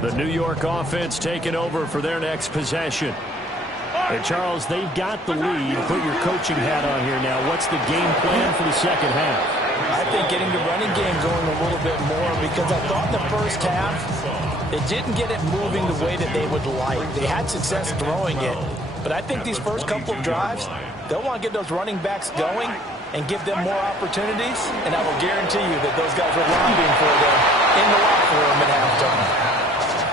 The New York offense taking over for their next possession. And Charles, they've got the lead. Put your coaching hat on here now. What's the game plan for the second half? I think getting the running game going a little bit more, because I thought in the first half it didn't get it moving the way that they would like. They had success throwing it, but I think these first couple of drives, they'll want to get those running backs going and give them more opportunities, and I will guarantee you that those guys are lobbying for them in the locker room at halftime.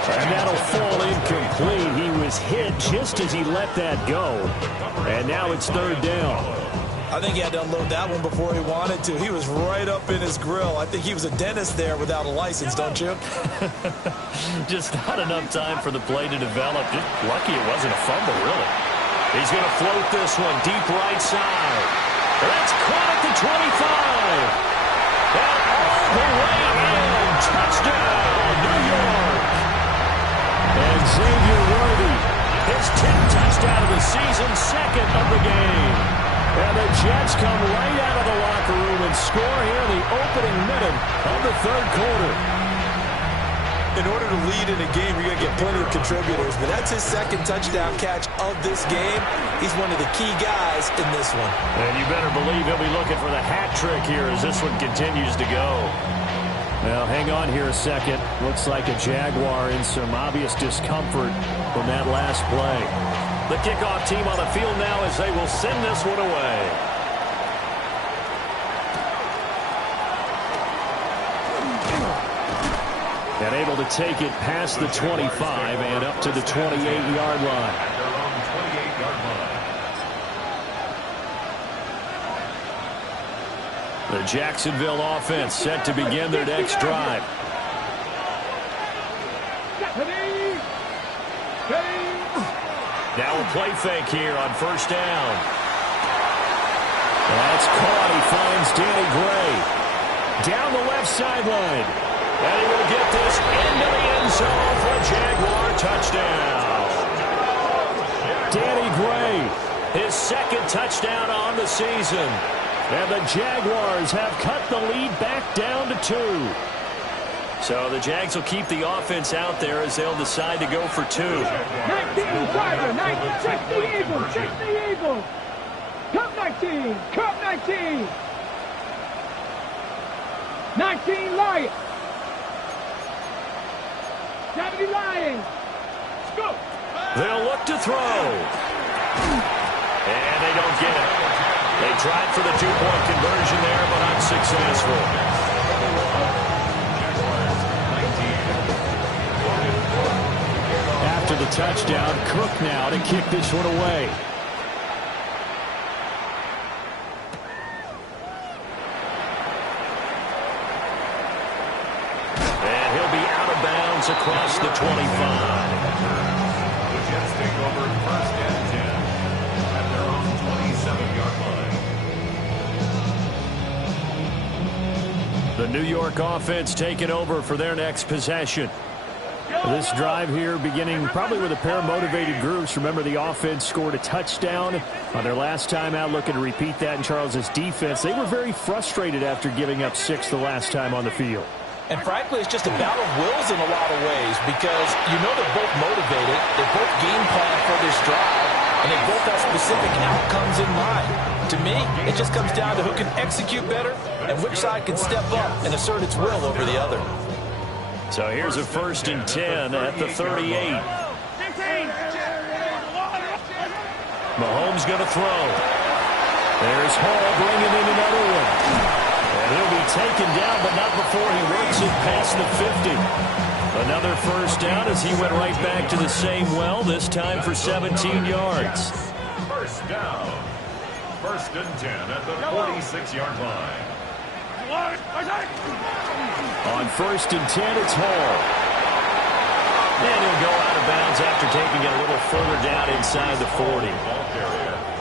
And that'll fall incomplete. He was hit just as he let that go. And now it's third down. I think he had to unload that one before he wanted to. He was right up in his grill. I think he was a dentist there without a license, don't you? Just not enough time for the play to develop. Just lucky it wasn't a fumble, really. He's going to float this one deep right side. That's caught at the 25. And all the way in. Touchdown, New York. And Xavier Worthy, his 10th touchdown of the season, second of the game. And the Jets come right out of the locker room and score here in the opening minute of the third quarter. In order to lead in a game, you're going to get plenty of contributors, but that's his second touchdown catch of this game. He's one of the key guys in this one. And you better believe he'll be looking for the hat trick here as this one continues to go. Now, hang on here a second. Looks like a Jaguar in some obvious discomfort from that last play. The kickoff team on the field now as they will send this one away. And able to take it past the 25 and up to the 28-yard line. The Jacksonville offense set to begin their next drive. Now a play fake here on first down. That's caught. He finds Danny Gray down the left sideline. And he will get this into the end zone for a Jaguar touchdown. Danny Gray, his second touchdown on the season. And the Jaguars have cut the lead back down to 2. So the Jags will keep the offense out there as they'll decide to go for 2. 19, Tiger, 19, check the Eagles, check the Eagles. Cup 19, Cup 19. 19, Lions. 70 Lions. Let's go. They'll look to throw. And they don't get it. They tried for the 2-point conversion there, but unsuccessful. After the touchdown, Cook now to kick this one away. And he'll be out of bounds across the 25. The Jets take over first and 10 at their own 27-yard line. The New York offense taking over for their next possession. This drive here beginning probably with a pair of motivated groups. Remember, the offense scored a touchdown on their last time out, looking to repeat that in Charles's defense. They were very frustrated after giving up 6 the last time on the field. And frankly, it's just a battle of wills in a lot of ways, because you know they're both motivated, they both game plan for this drive, and they both have specific outcomes in mind. To me, it just comes down to who can execute better and which side can step up and assert its will over the other. So here's a 1st and 10 at the 38. Mahomes going to throw. There's Hall bringing in another one. And he'll be taken down, but not before he works it past the 50. Another first down as he went right back to the same well, this time for 17 yards. First down. 1st and 10 at the 46-yard line. On 1st and 10, it's Hall. And he'll go out of bounds after taking it a little further down inside the 40.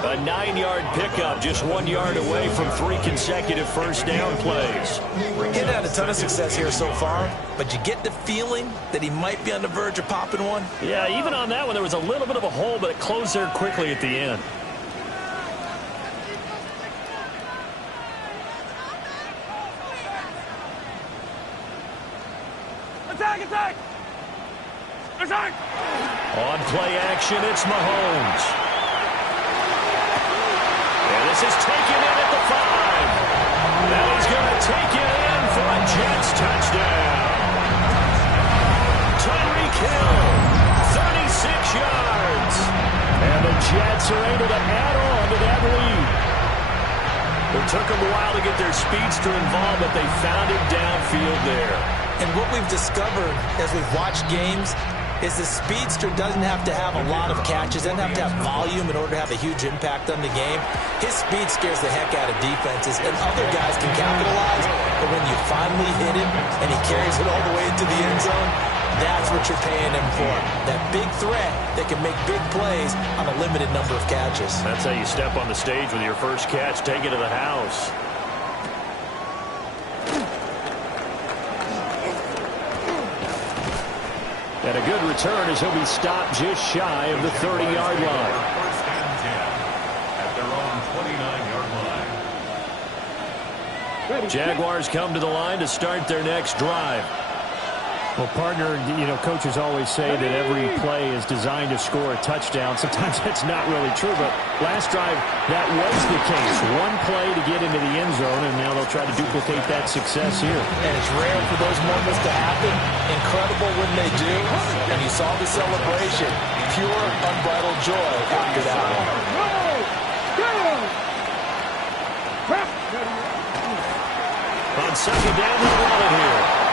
A 9-yard pickup, just 1 yard away from 3 consecutive first down plays. He's had a ton of success here so far, but you get the feeling that he might be on the verge of popping one. Yeah, even on that one, there was a little bit of a hole, but it closed there quickly at the end. Attack, attack! On play action, it's Mahomes. And this is taken in at the 5. Now he's going to take it in for a Jets touchdown. Tyreek Hill, 36 yards. And the Jets are able to add on to that lead. It took them a while to get their speedster involved, but they found him downfield there. And what we've discovered as we've watched games is the speedster doesn't have to have a lot of catches, doesn't have to have volume in order to have a huge impact on the game. His speed scares the heck out of defenses, and other guys can capitalize, but when you finally hit him and he carries it all the way into the end zone, that's what you're paying him for. That big threat that can make big plays on a limited number of catches. That's how you step on the stage with your first catch, take it to the house. And a good return as he'll be stopped just shy of the 30-yard line. First and 10 at their own 29-yard line. Jaguars come to the line to start their next drive. Well, partner, you know, coaches always say that every play is designed to score a touchdown. Sometimes that's not really true, but last drive, that was the case. One play to get into the end zone, and now they'll try to duplicate that success here. And it's rare for those moments to happen. Incredible when they do. And you saw the celebration. Pure, unbridled joy after that one. On second down, they run it here.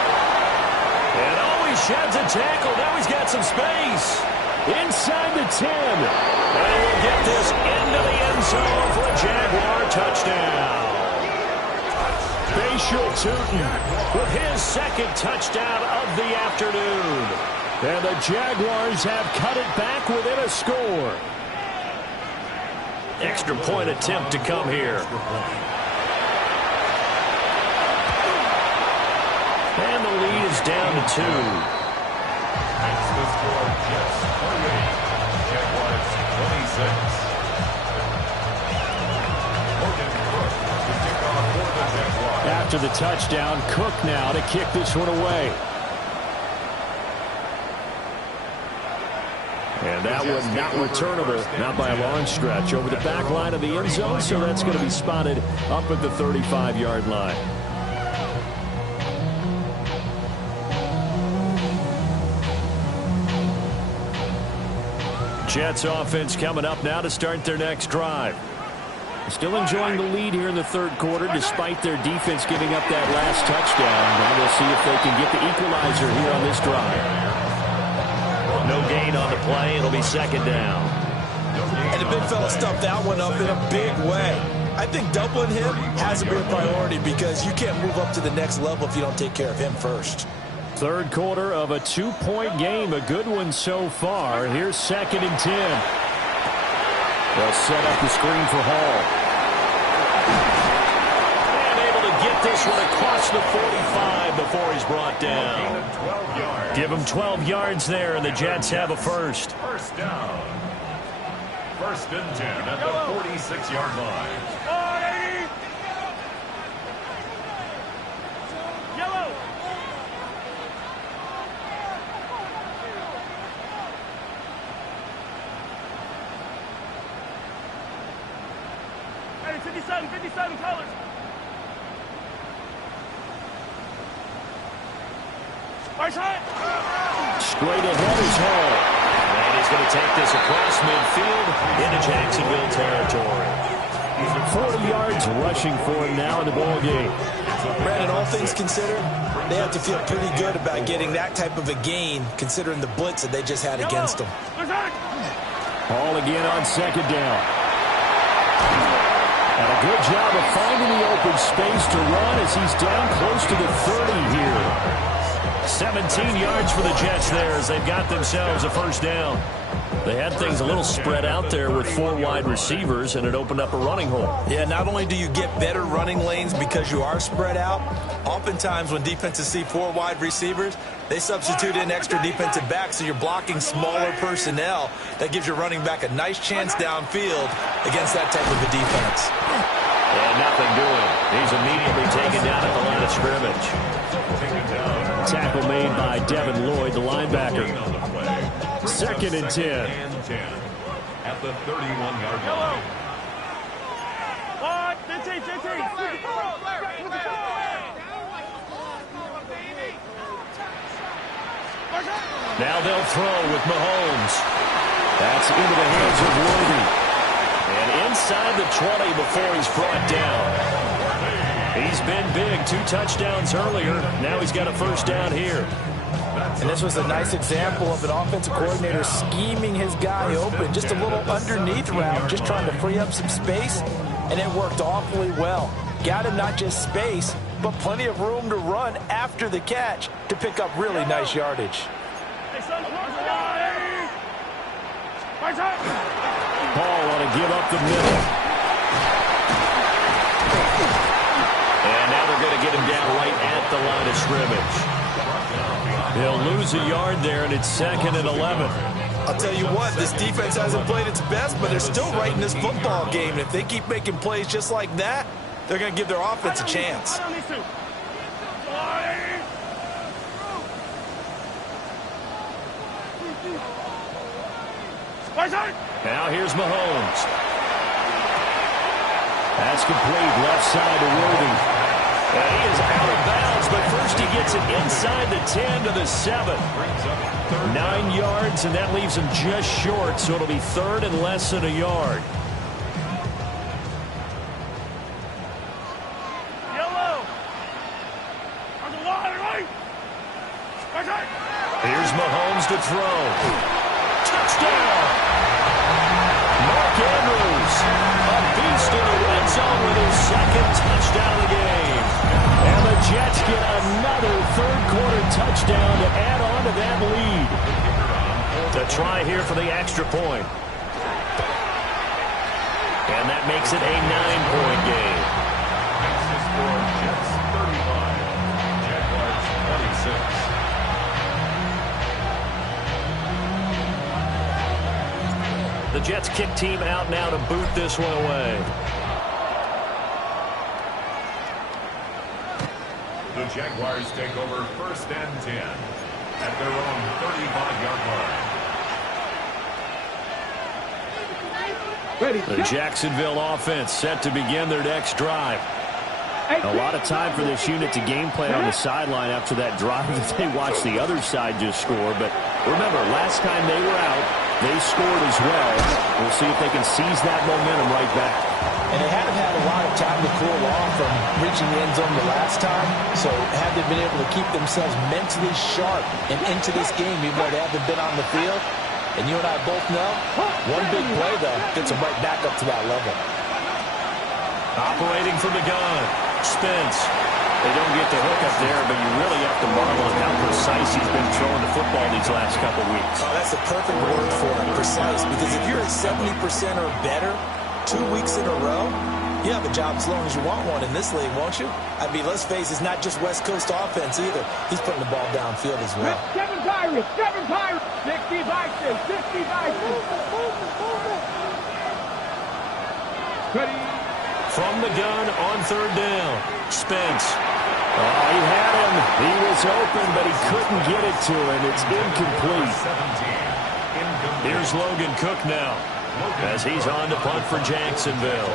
And oh, he sheds a tackle. Now he's got some space. Inside the 10. And he will get this into the end zone for a Jaguar touchdown. Bashir Tootin with his second touchdown of the afternoon. And the Jaguars have cut it back within a score. Extra point attempt to come here. And the lead is down to 2. That's the score. Jets 28. Jaguars 26. After the touchdown, Cook now to kick this one away. And that one not returnable, not by a long stretch, over the back line of the end zone, so that's going to be spotted up at the 35-yard line. Jets offense coming up now to start their next drive. Still enjoying the lead here in the third quarter despite their defense giving up that last touchdown. Now we'll see if they can get the equalizer here on this drive. No gain on the play. It'll be second down. And the big fella stuffed that one up in a big way. I think doubling him has to be a priority because you can't move up to the next level if you don't take care of him first. Third quarter of a 2-point game. A good one so far. Here's second and 10. They'll set up the screen for Hall. And able to get this one across the 45 before he's brought down. Give him 12 yards there, and the Jets have a first. First down. First and 10 at the 46-yard line. Hey, 57 colors. Straight ahead is Hall. And he's going to take this across midfield into Jacksonville territory. 40 yards rushing for him now in the ball game. Brandon, all things considered, they have to feel pretty good about getting that type of a gain considering the blitz that they just had against them. Hall again on second down. And a good job of finding the open space to run as he's down close to the 30 here. 17 yards for the Jets there as they've got themselves a first down. They had things a little spread out there with 4 wide receivers, and it opened up a running hole. Yeah, not only do you get better running lanes because you are spread out, oftentimes when defenses see 4 wide receivers, they substitute in extra defensive backs, so you're blocking smaller personnel. That gives your running back a nice chance downfield against that type of a defense. And nothing doing. He's immediately taken down at the line of scrimmage. tackle made by Devin Lloyd, the linebacker. Second and 10. At the 31-yard line. Now they'll throw with Mahomes. That's into the hands of Worthy. And inside the 20 before he's brought down. He's been big. 2 touchdowns earlier. Now he's got a first down here. And this was a nice example of an offensive coordinator scheming his guy open. Just a little underneath route, just trying to free up some space, and it worked awfully well. Got him not just space, but plenty of room to run after the catch to pick up really nice yardage. Paul want to give up the middle. And now they're going to get him down right at the line of scrimmage. They'll lose a yard there, and it's 2nd and 11. I'll tell you what, this defense hasn't played its best, but they're still right in this football game. And if they keep making plays just like that, they're going to give their offense a chance. Now here's Mahomes. That's complete. Left side to Worthy. And he is out of bounds, but first he gets it inside the 10 to the 7. 9 yards, and that leaves him just short, so it'll be 3rd and less than a yard. Here's Mahomes to throw. Touchdown! Mark Andrews, a beast in the red zone with his 2nd touchdown of the game. And the Jets get another third-quarter touchdown to add on to that lead. The try here for the extra point. And that makes it a 9-point game. Next is for Jets 35, Jaguars 26. The Jets kick team out now to boot this one away. The Jaguars take over 1st and 10 at their own 35-yard line. The Jacksonville offense set to begin their next drive. A lot of time for this unit to game plan on the sideline after that drive that they watched the other side just score. But remember, last time they were out, they scored as well. We'll see if they can seize that momentum right back. And they haven't had a lot of time to cool off from reaching the end zone the last time. So have they been able to keep themselves mentally sharp and into this game, even though they haven't been on the field? And you and I both know, one big play, though, gets them right back up to that level. Operating from the gun. Spence. They don't get the hook up there, but you really have to marvel at how precise he's been throwing the football these last couple weeks. Oh, that's a perfect word for it, precise. Because if you're at 70% or better 2 weeks in a row, you have a job as long as you want one in this league, won't you? I mean, let's face it, it's not just West Coast offense either. He's putting the ball downfield as well. 7 Pirates, 60 Vikings, 60 Vikings. Ready. From the gun on 3rd down. Spence. Oh, he had him. He was open, but he couldn't get it to him. It's incomplete. Here's Logan Cook now as he's on to punt for Jacksonville.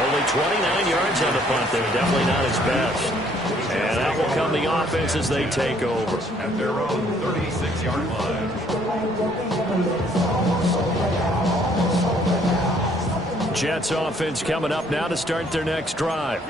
Only 29 yards on the punt there. Definitely not his best. And that will come the offense as they take over. At their own 36-yard line. Jets offense coming up now to start their next drive.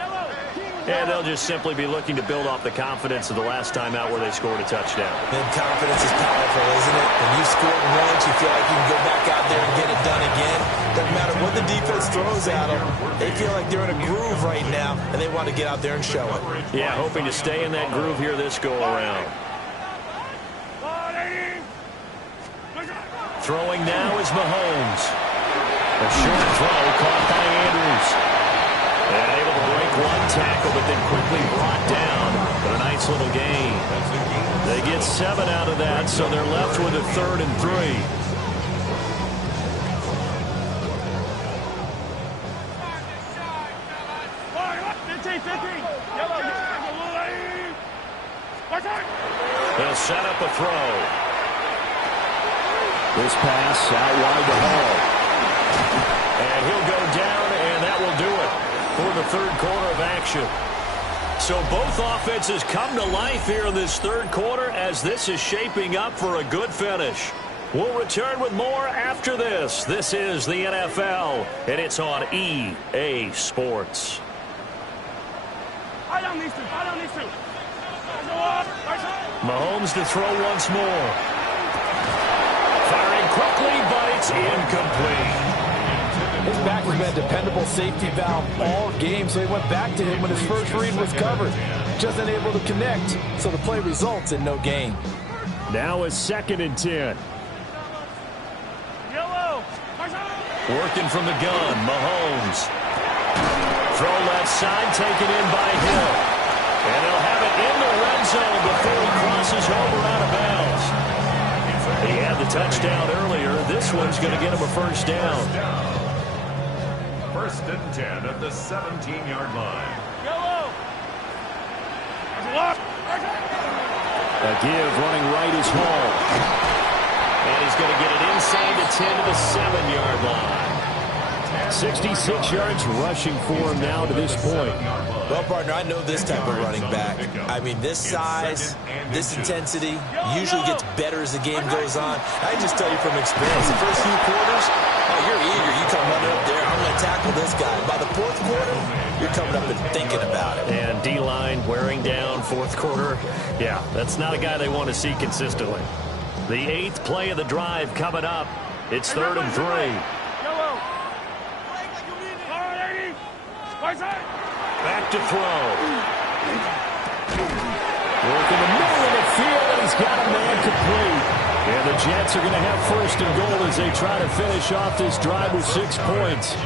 And they'll just simply be looking to build off the confidence of the last time out where they scored a touchdown. And confidence is powerful, isn't it? When you score once, you feel like you can go back out there and get it done again. Doesn't matter what the defense throws at them. They feel like they're in a groove right now, and they want to get out there and show it. Yeah, hoping to stay in that groove here this go-around. Throwing now is Mahomes. A short throw caught by Andrews. And able to break one tackle, but then quickly brought down. But a nice little gain. They get 7 out of that, so they're left with a 3rd and 3. They'll set up a throw. This pass out wide to Hall. And he'll go down, and that will do it for the third quarter of action. So both offenses come to life here in this third quarter as this is shaping up for a good finish. We'll return with more after this. This is the NFL, and it's on EA Sports. Mahomes to throw once more. Firing quickly, but it's incomplete. His back has been a dependable safety valve all game, so he went back to him when his first read was covered. Just unable to connect, so the play results in no gain. Now a 2nd and 10. Working from the gun, Mahomes. Throw left side, taken in by Hill. And he'll have it in the red zone before he crosses over out of bounds. He had the touchdown earlier. This one's going to get him a first down. 1st and 10 at the 17-yard line. A give running right is Hall. And he's going to get it inside the 10 to the 7-yard line. 66 yards rushing for him now to this point. Well, partner, I know this type of running back. I mean, this size, this intensity usually gets better as the game goes on. I can just tell you from experience, the first few quarters, oh, you're eager. You come running up there, I'm going to tackle this guy. By the 4th quarter, you're coming up and thinking about it. And D-line wearing down 4th quarter. Yeah, that's not a guy they want to see consistently. The 8th play of the drive coming up. It's 3rd and 3. Back to throw. Work in the middle of the field, and he's got a man complete. And the Jets are going to have 1st and goal as they try to finish off this drive with 6 points.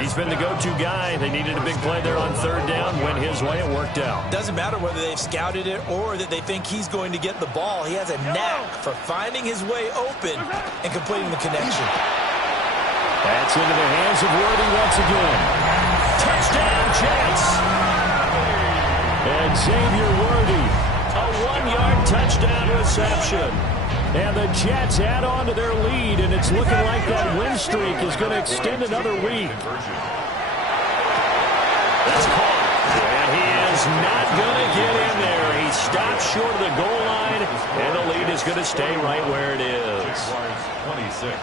He's been the go-to guy. They needed a big play there on 3rd down. Went his way. It worked out. Doesn't matter whether they've scouted it or that they think he's going to get the ball. He has a knack for finding his way open and completing the connection. That's into the hands of Worthy once again. Touchdown, Jets. And Xavier Worthy. A 1-yard touchdown reception. And the Jets add on to their lead, and it's looking like that win streak is going to extend another week. That's caught. And he is not going to get in there. He stops short of the goal line, and the lead is going to stay right where it is. 26.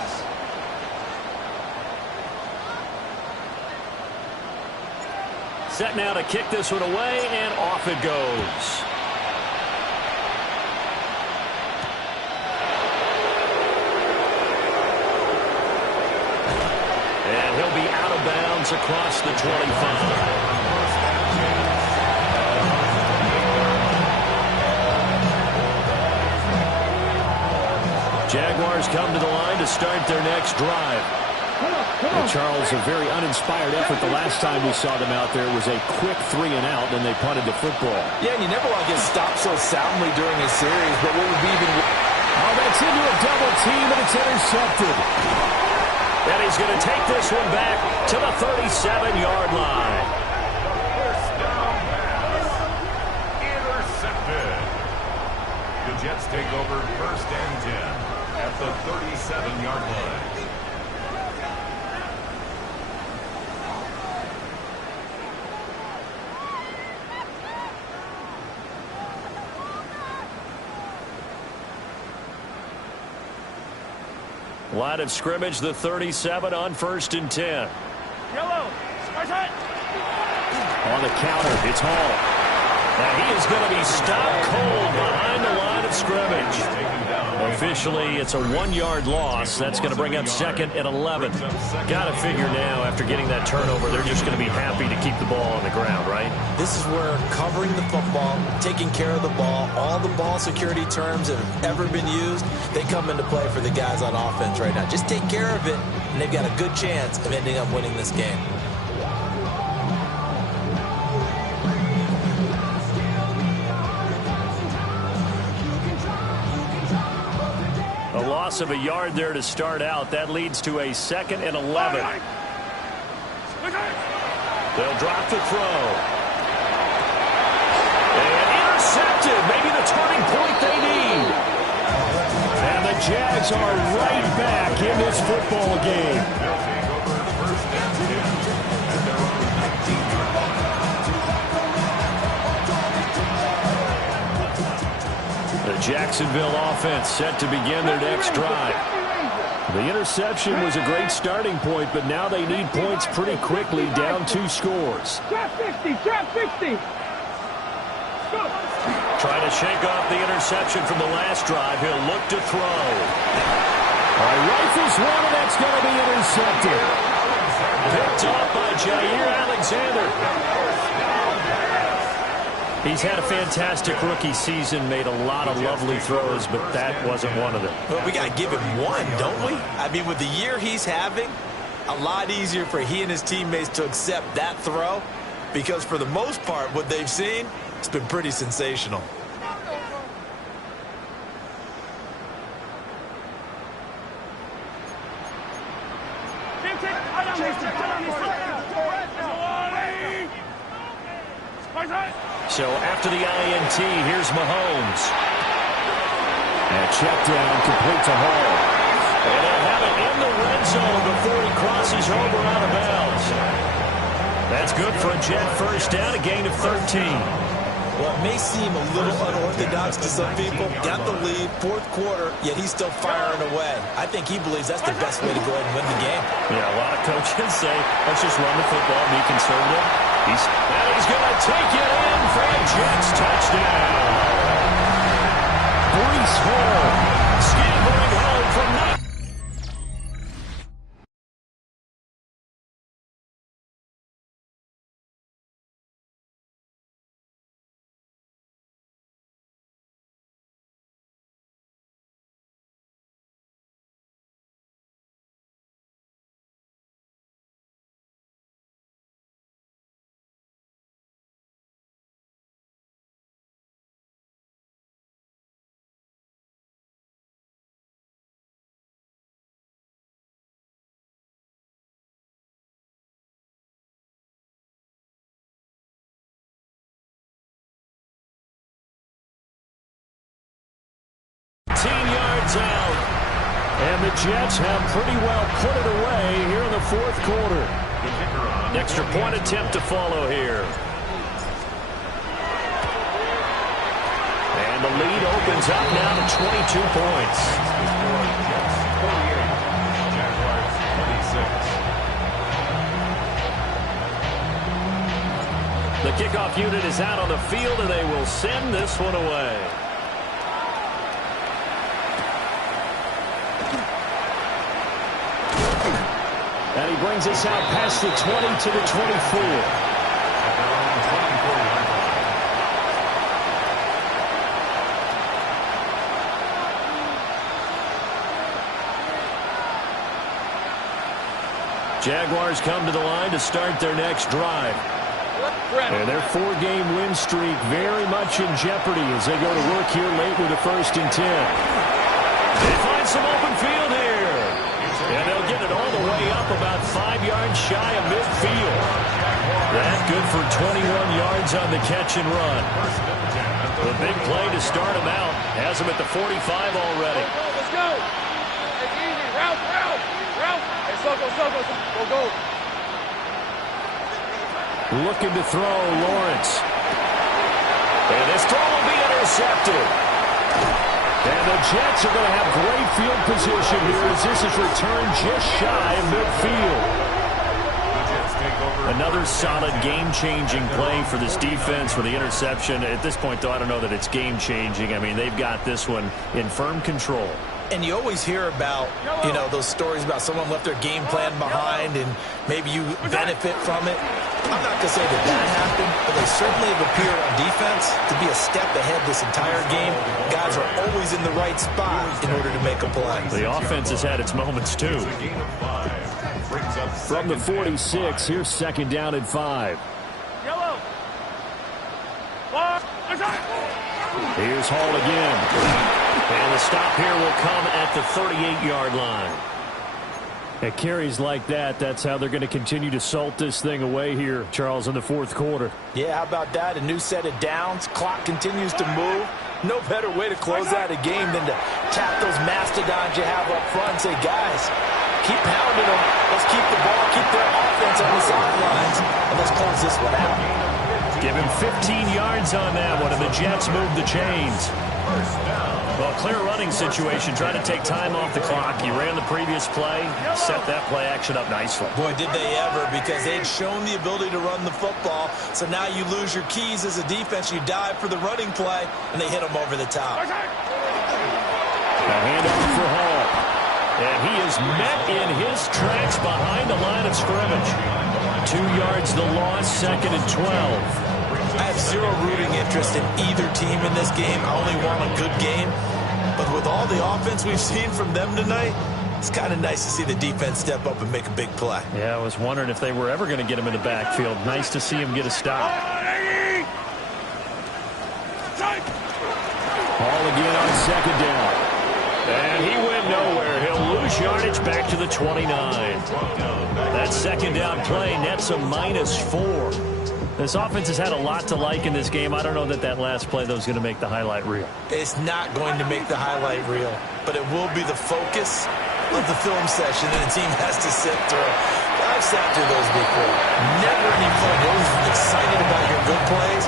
Set now to kick this one away, and off it goes. And he'll be out of bounds across the 25. Jaguars come to the line to start their next drive. Well, Charles, a very uninspired effort the last time we saw them out there was a quick 3-and-out, and they punted the football. Yeah, and you never want to get stopped so soundly during a series, but what would be even... Oh, that's into a double team, and it's intercepted. And he's going to take this one back to the 37-yard line. First down pass. Intercepted. The Jets take over 1st and 10 at the 37-yard line. Line of scrimmage, the 37 on 1st and 10. On the counter, it's Hall. Now he is going to be stopped cold behind the line of scrimmage. Officially, it's a 1-yard loss. That's going to bring up 2nd and 11. Got to figure now, after getting that turnover, they're just going to be happy to keep the ball on the ground, right? This is where covering the football, taking care of the ball, all the ball security terms that have ever been used, they come into play for the guys on offense right now. Just take care of it, and they've got a good chance of ending up winning this game. A loss of a yard there to start out. That leads to a 2nd and 11. They'll drop the throw. And intercepted. Maybe the turning point they need. And the Jags are right back in this football game. The Jacksonville offense set to begin their next drive. The interception was a great starting point, but now they need points pretty quickly, down 2 scores. Trap 60, trap 60. Go. Trying to shake off the interception from the last drive. He'll look to throw. All right, rifles one, and that's going to be intercepted. Picked up by Jair Alexander. He's had a fantastic rookie season, made a lot of lovely throws, but that wasn't one of them. Well, we got to give him one, don't we? I mean, with the year he's having, a lot easier for he and his teammates to accept that throw, because for the most part, what they've seen, it's been pretty sensational. So after the INT, here's Mahomes. And check down, complete to Hall. And they'll have it in the red zone before he crosses over out of bounds. That's good for a Jet first down, a gain of 13. Well, it may seem a little unorthodox to some people. Got the lead, 4th quarter, yet he's still firing away. I think he believes that's the best way to go ahead and win the game. Yeah, a lot of coaches say, let's just run the football and be conservative. He's going to take it in for a Jets touchdown. Breece Hall scampering home from 9. Yards out. And the Jets have pretty well put it away here in the 4th quarter. An extra point attempt to follow here. And the lead opens up now to 22 points. The kickoff unit is out on the field, and they will send this one away. And he brings us out past the 20 to the 24. Jaguars come to the line to start their next drive. And their 4-game win streak very much in jeopardy as they go to work here late with a 1st and 10. They find some open field here. And they'll get it all the way up about 5 yards shy of midfield. That good for 21 yards on the catch and run. The big play to start him out has him at the 45 already. Let's go. It's easy. Route. Hey, go. Go. Looking to throw, Lawrence. And this throw will be intercepted. And the Jets are going to have great field position here as this is returned just shy of midfield. Another solid game-changing play for this defense for the interception. At this point, though, I don't know that it's game-changing. I mean, they've got this one in firm control. And you always hear about, those stories about someone left their game plan behind and maybe you benefit from it. I'm not going to say that happened, but they certainly have appeared on defense to be a step ahead this entire game. Guys are always in the right spot in order to make a play. The offense has had its moments, too. From the 46, here's 2nd down and 5. Here's Hall again. And the stop here will come at the 38-yard line. At carries like that, that's how they're going to continue to salt this thing away here, Charles, in the fourth quarter. Yeah, how about that? A new set of downs. Clock continues to move. No better way to close out a game than to tap those mastodons you have up front and say, guys, keep pounding them. Let's keep the ball, keep their offense on the sidelines, and let's close this one out. Give him 15 yards on that one, and the Jets move the chains. Well, clear running situation. Trying to take time off the clock. You ran the previous play, set that play action up nicely. Boy, did they ever, because they'd shown the ability to run the football. So now you lose your keys as a defense. You dive for the running play, and they hit them over the top. A handoff for Hall. And he is met in his tracks behind the line of scrimmage. 2 yards the loss, 2nd and 12. I have zero rooting interest in either team in this game. I only want a good game. But with all the offense we've seen from them tonight, it's kind of nice to see the defense step up and make a big play. Yeah, I was wondering if they were ever going to get him in the backfield. Nice to see him get a stop. Ball again on 2nd down. And he went nowhere. He'll lose yardage back to the 29. That 2nd down play nets a -4. This offense has had a lot to like in this game. I don't know that last play, though, is going to make the highlight reel. It's not going to make the highlight reel, but it will be the focus of the film session that a team has to sit through. I've sat through those before. Never any fun. You're always excited about your good plays,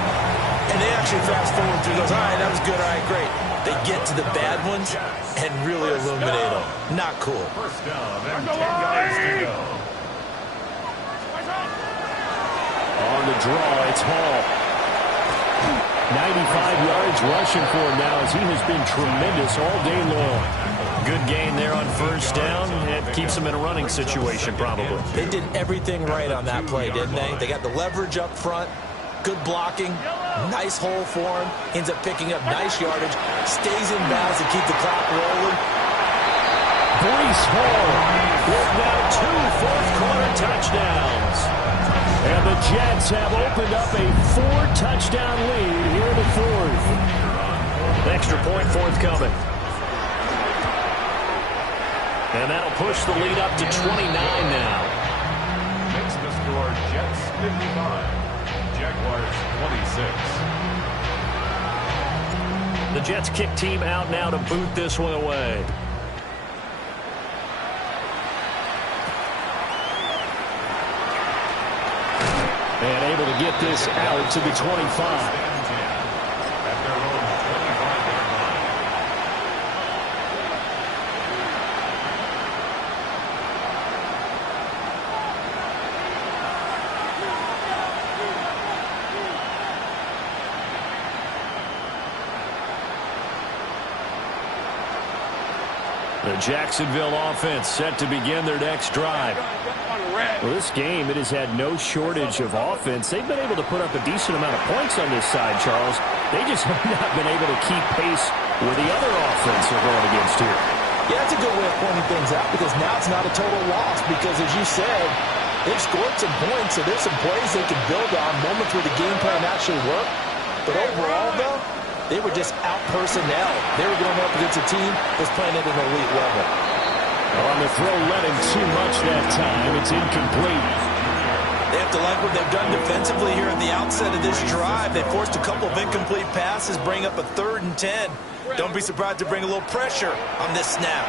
and they actually fast forward through those. All right, that was good. All right, great. They get to the bad ones and really illuminate them. Not cool. First down and 10 yards to go. On the draw, it's Hall. 95 yards rushing for him now as he has been tremendous all day long. Good gain there on first down. It keeps them in a running situation, probably. They did everything right on that play, didn't they? They got the leverage up front, good blocking, nice hole for him, ends up picking up nice yardage, stays in bounds to keep the clock rolling. Breece Hall with now 2 fourth-quarter touchdowns. And the Jets have opened up a 4-touchdown lead here in the fourth. Extra point forthcoming. And that'll push the lead up to 29 now. Makes the score Jets 55, Jaguars 26. The Jets kick team out now to boot this one away. And able to get this out to the 25. At their own 25-yard line. The Jacksonville offense set to begin their next drive. Well, this game, it has had no shortage of offense. They've been able to put up a decent amount of points on this side, Charles. They just have not been able to keep pace with the other offense they're going against here. Yeah, that's a good way of pointing things out, because now it's not a total loss, because as you said, they've scored some points, so there's some plays they can build on, moments where the game plan actually worked. But overall, though, they were just out-personnel. They were going up against a team that's playing at an elite level. On the throw, led him too much that time. It's incomplete. They have to like what they've done defensively here at the outset of this drive. They forced a couple of incomplete passes, bring up a 3rd and 10. Don't be surprised to bring a little pressure on this snap.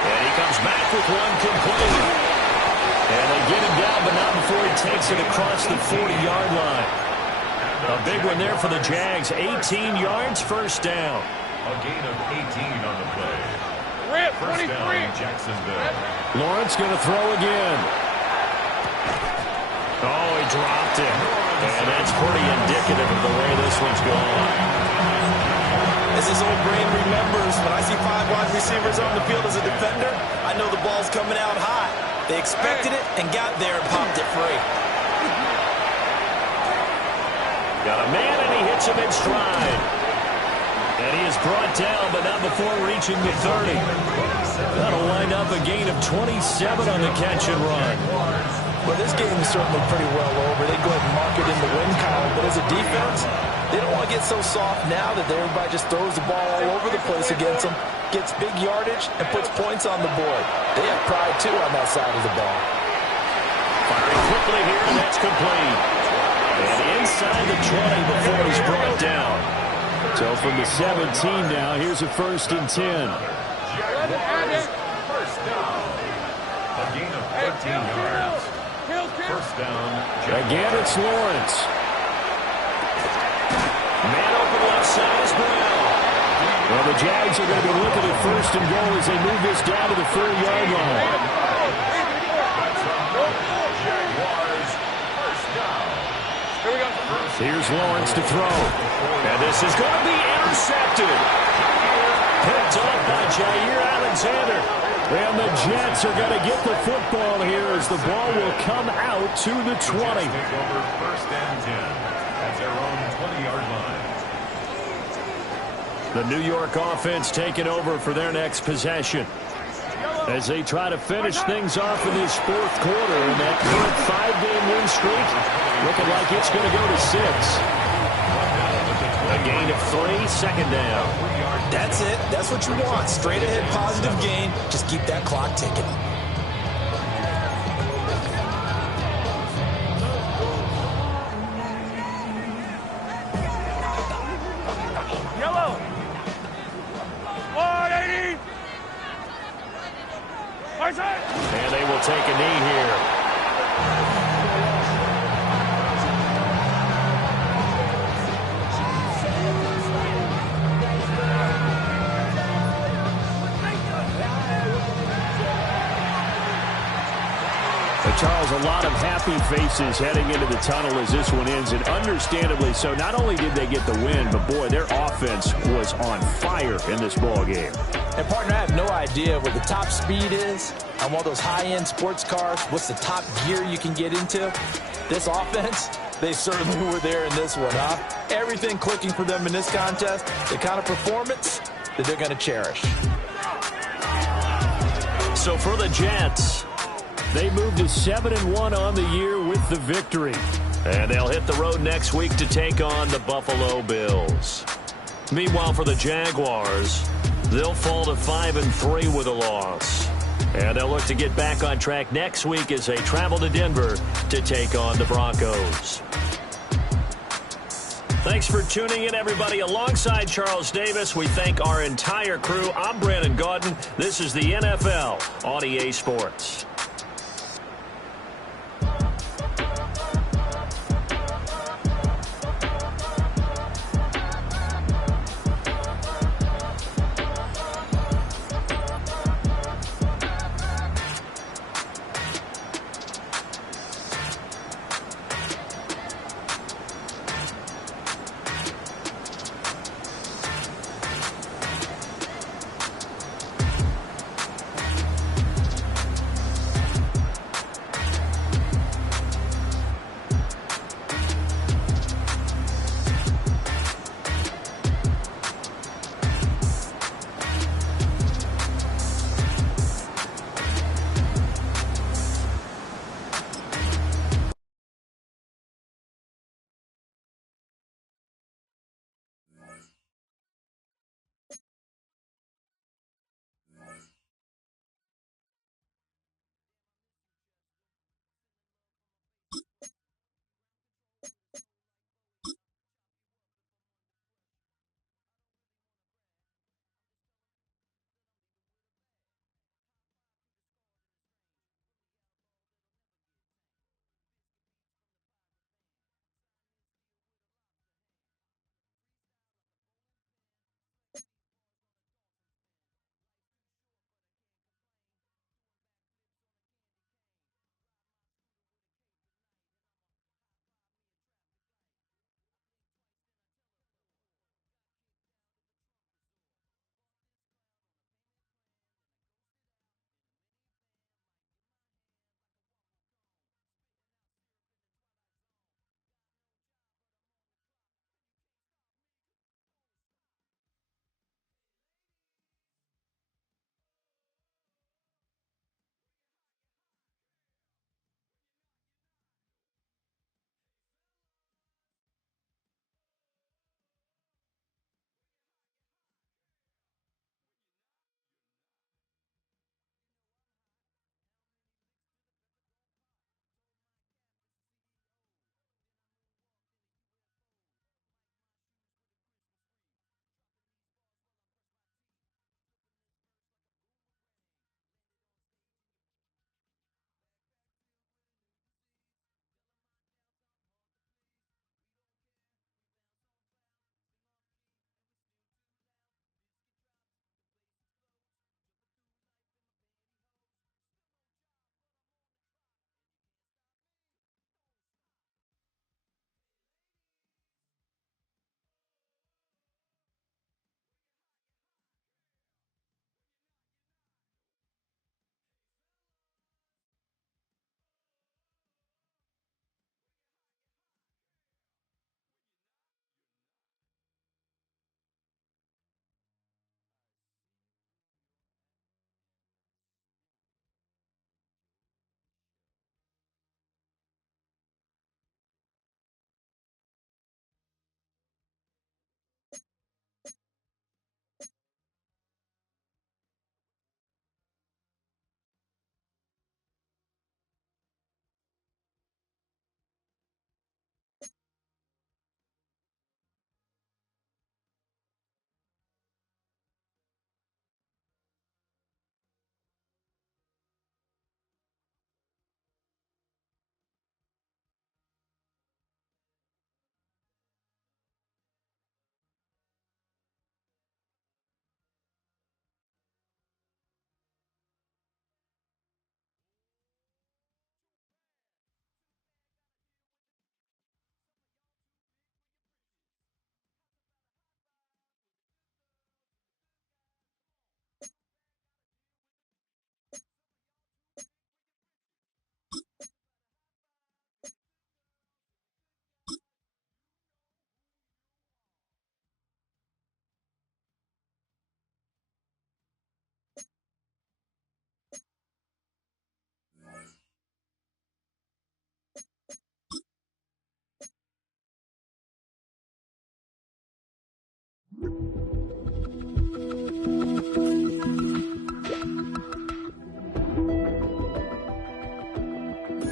And he comes back with one complete. And they get him down, but not before he takes it across the 40-yard line. A big one there for the Jags. 18 yards, first down. A gain of 18 on the play. First 23. down, Jacksonville. Lawrence going to throw again. Oh, he dropped it. And that's pretty indicative of the way this one's going. As his old brain remembers, when I see 5 wide receivers on the field as a defender, I know the ball's coming out high. They expected it and got there and popped it free. Got a man, and he hits him in stride. And he is brought down, but not before reaching the 30. That'll wind up a gain of 27 on the catch and run. Well, this game is certainly pretty well over. They go ahead and mark it in the win column. But as a defense, they don't want to get so soft now that everybody just throws the ball all over the place against them, gets big yardage, and puts points on the board. They have pride, too, on that side of the ball. Firing quickly here, and that's complete. And inside the 20 before he's brought down. So from the 17 now, here's a 1st and 10. First down. A gain of 13 yards. First down. Again, it's Lawrence. Man open left side is Brown. Well, the Jags are going to be looking at 1st and goal as they move this down to the 4-yard line. Jaguars. First down. Here's Lawrence to throw. And this is going to be intercepted. Picked up by Jair Alexander. And the Jets are going to get the football here as the ball will come out to the 20. Take over 1st and 10 at their own 20-yard line. The New York offense taking over for their next possession as they try to finish things off in this 4th quarter. And that current 5-game win streak looking like it's going to go to 6. A gain of 3, second down. That's it. That's what you want. Straight ahead positive gain. Just keep that clock ticking. Yellow. 180. Right side. And they will take a knee here. Charles, a lot of happy faces heading into the tunnel as this one ends, and understandably so. Not only did they get the win, but boy, their offense was on fire in this ball game. And partner, I have no idea what the top speed is on one of those high-end sports cars. What's the top gear you can get into? This offense, they certainly were there in this one, huh? Everything clicking for them in this contest, the kind of performance that they're going to cherish. So for the Jets, they moved to 7-1 on the year with the victory. and they'll hit the road next week to take on the Buffalo Bills. Meanwhile, for the Jaguars, they'll fall to 5-3 with a loss. And they'll look to get back on track next week as they travel to Denver to take on the Broncos. Thanks for tuning in, everybody. Alongside Charles Davis, we thank our entire crew. I'm Brandon Gaudin. This is the NFL on EA Sports.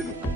Eagles.